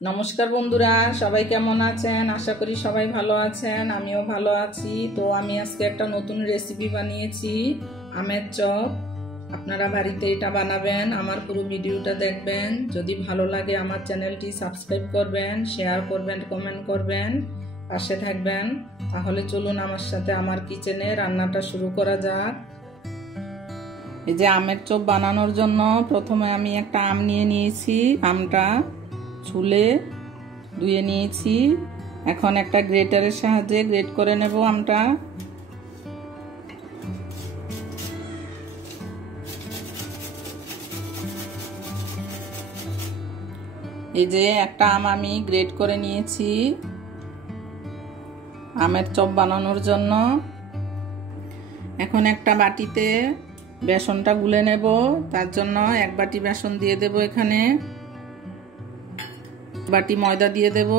নমস্কার বন্ধুরা, সবাই কেমন আছেন? আশা করি সবাই ভালো আছেন। আমিও ভালো আছি। তো আমি আজকে একটা নতুন রেসিপি বানিয়েছি, আমের চপ। আপনারা বাড়িতে এটা বানাবেন, আমার পুরো ভিডিওটা দেখবেন। যদি ভালো লাগে আমার চ্যানেলটি সাবস্ক্রাইব করবেন, শেয়ার করবেন, কমেন্ট করবেন, পাশে থাকবেন। তাহলে চলুন আমার সাথে আমার কিচেনে রান্নাটা শুরু করা যাক। এই যে আমের চপ বানানোর জন্য প্রথমে আমি একটা আম নিয়ে নিয়েছি। আমটা ছুলে ধুয়ে নিয়েছি। এখন একটা গ্রেটারের সাহায্যে গ্রেট করে নেব আমটা। এই যে একটা আম আমি গ্রেট করে নিয়েছি আমের চপ বানানোর জন্য। এখন একটা বাটিতে বেসনটা গুলে নেব। তার জন্য এক বাটি বেসন দিয়ে দেব, এখানে বাটি ময়দা দিয়ে দেব,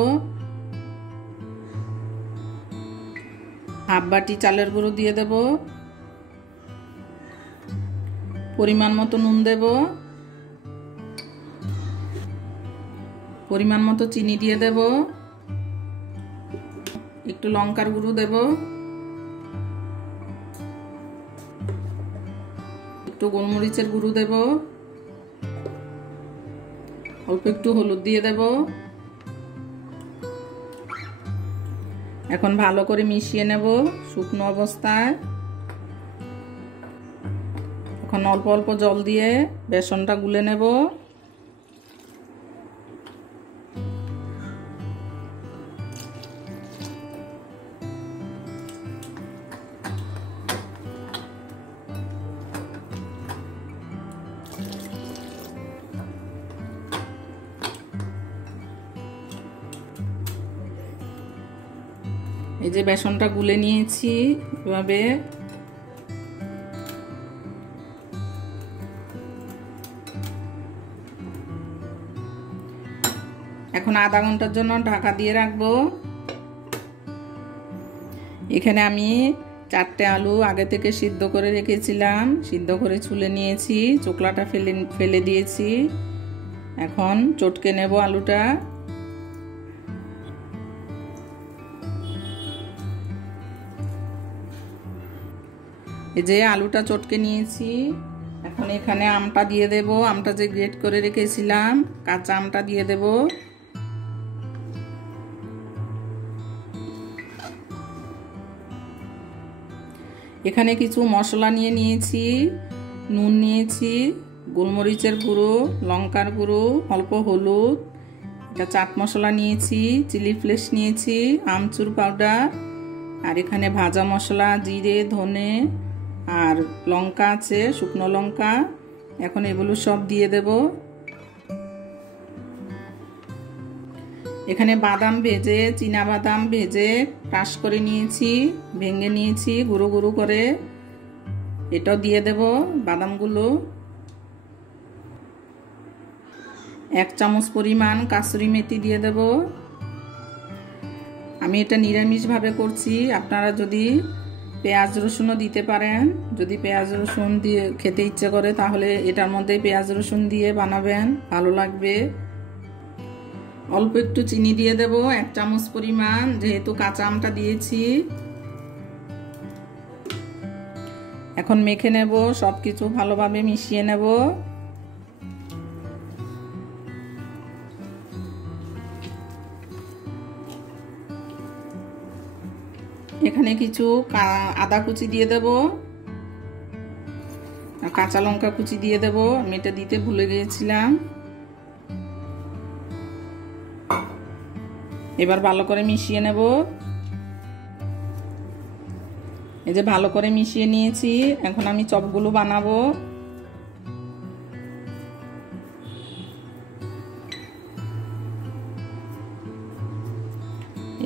হাফ বাটি চালের গুঁড়ো দিয়ে দেব, পরিমাণ মতো নুন দেব, পরিমাণ মতো চিনি দিয়ে দেব, একটু লঙ্কার গুঁড়ো দেব, একটু গোলমরিচের গুঁড়ো দেব, অল্প একটু হলুদ দিয়ে দেব। এখন ভালো করে মিশিয়ে নেব শুকনো অবস্থায়। এখন অল্প অল্প জল দিয়ে বেসনটা গুলে নেব। এই যে বেসনটা গুলে নিয়েছি এভাবে। এখন আধা ঘন্টার জন্য ঢাকা দিয়ে রাখবো। এখানে আমি 4টে আলু আগে থেকে সিদ্ধ করে রেখেছিলাম, সিদ্ধ করে ছুলে নিয়েছি, চোকলাটা ফেলে দিয়েছি। এখন চটকে নেব আলুটা। এই যে আলুটা চটকে নিয়েছি। এখন এখানে আমটা দিয়ে দেব, আমটা যে গ্রেট করে রেখেছিলাম কাঁচা আমটা দিয়ে দেব। এখানে কিছু মশলা নিয়ে নিয়েছি, নুন নিয়েছি, গোলমরিচের গুঁড়ো, লঙ্কার গুঁড়ো, অল্প হলুদ, এটা চাট মশলা নিয়েছি, চিলি ফ্লেক্স নিয়েছি, আমচুর পাউডার, আর এখানে ভাজা মশলা জিরে, ধনে আর লঙ্কা আছে, শুকনো লঙ্কা। এখন এগুলো সব দিয়ে দেব। এখানে বাদাম ভেজে, চীনা বাদাম ভেজে ক্রাশ করে নিয়েছি, ভেঙে নিয়েছি গুঁড়ো গুঁড়ো করে, এটাও দিয়ে দেব বাদামগুলো। 1 চামচ পরিমাণ কাসুরি মেথি দিয়ে দেব। আমি এটা নিরামিষভাবে করছি, আপনারা যদি পেঁয়াজ রসুনও দিতে পারেন। যদি পেঁয়াজ রসুন দিয়ে খেতে ইচ্ছে করে তাহলে এটার মধ্যে পেঁয়াজ রসুন দিয়ে বানাবেন, ভালো লাগবে। অল্প একটু চিনি দিয়ে দেব, 1 চামচ পরিমাণ, যেহেতু কাঁচা আমটা দিয়েছি। এখন মেখে নেব, সবকিছু ভালোভাবে মিশিয়ে নেব। এখানে কিছু আদা কুচি দিয়ে দেব, আর কাঁচা লঙ্কা কুচি দিয়ে দেব, আমি এটা দিতে ভুলে গিয়েছিলাম। এবার ভালো করে মিশিয়ে নেব। এই যে ভালো করে মিশিয়ে নিয়েছি। এখন আমি চপগুলো বানাবো।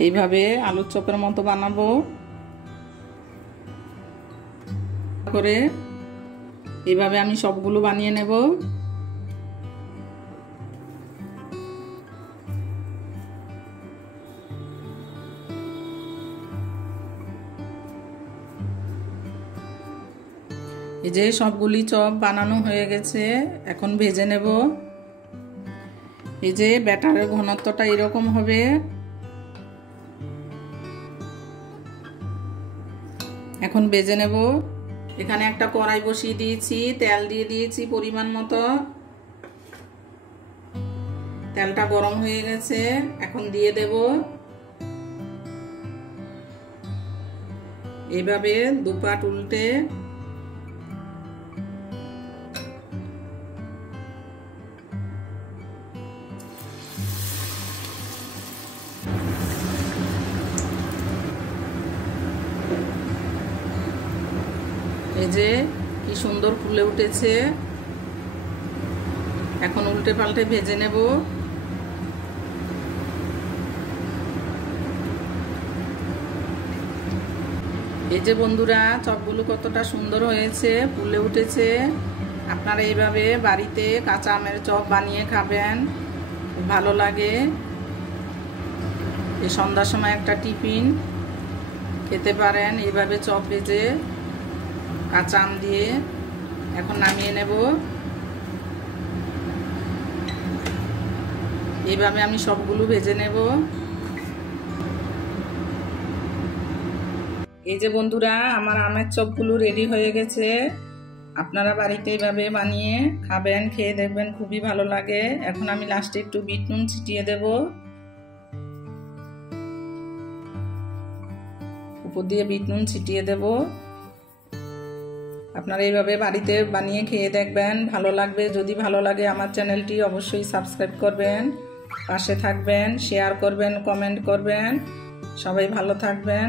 এইভাবে আলুর চপের মতো বানাবো করে। এইভাবে আমি সবগুলো বানিয়ে নেব। এই যে সবগুলি চপ বানানো হয়ে গেছে, এখন ভেজে নেব। এই যে ব্যাটারের ঘনত্বটা এরকম হবে। এখন ভেজে নেব। এখানে একটা কড়াই বসিয়ে দিয়েছি, তেল দিয়ে দিয়েছি পরিমাণ মতো। তেলটা গরম হয়ে গেছে, এখন দিয়ে দেব। এইভাবে দুপাট উল্টে এই যে কি সুন্দর ফুলে উঠেছে। এখন উল্টে পাল্টে ভেজে নেব। এই যে বন্ধুরা, চপগুলো কতটা সুন্দর হয়েছে, ফুলে উঠেছে। আপনারা এইভাবে বাড়িতে কাঁচা আমের চপ বানিয়ে খাবেন, ভালো লাগে। এই সন্ধ্যার সময় একটা টিফিন খেতে পারেন এইভাবে চপ ভেজে কাঁচা আম দিয়ে। এখন নামিয়ে নেব। এইভাবে আমি সবগুলো ভেজে নেব। এই যে বন্ধুরা, আমার আমের চপগুলো রেডি হয়ে গেছে। আপনারা বাড়িতে এইভাবে বানিয়ে খাবেন, খেয়ে দেখবেন, খুবই ভালো লাগে। এখন আমি লাস্টে একটু বিট নুন ছিটিয়ে দেব। উপর দিয়ে বিট নুন ছিটিয়ে দেব। আপনারা এইভাবে বাড়িতে বানিয়ে খেয়ে দেখবেন, ভালো লাগবে। যদি ভালো লাগে আমার চ্যানেলটি অবশ্যই সাবস্ক্রাইব করবেন, পাশে থাকবেন, শেয়ার করবেন, কমেন্ট করবেন। সবাই ভালো থাকবেন।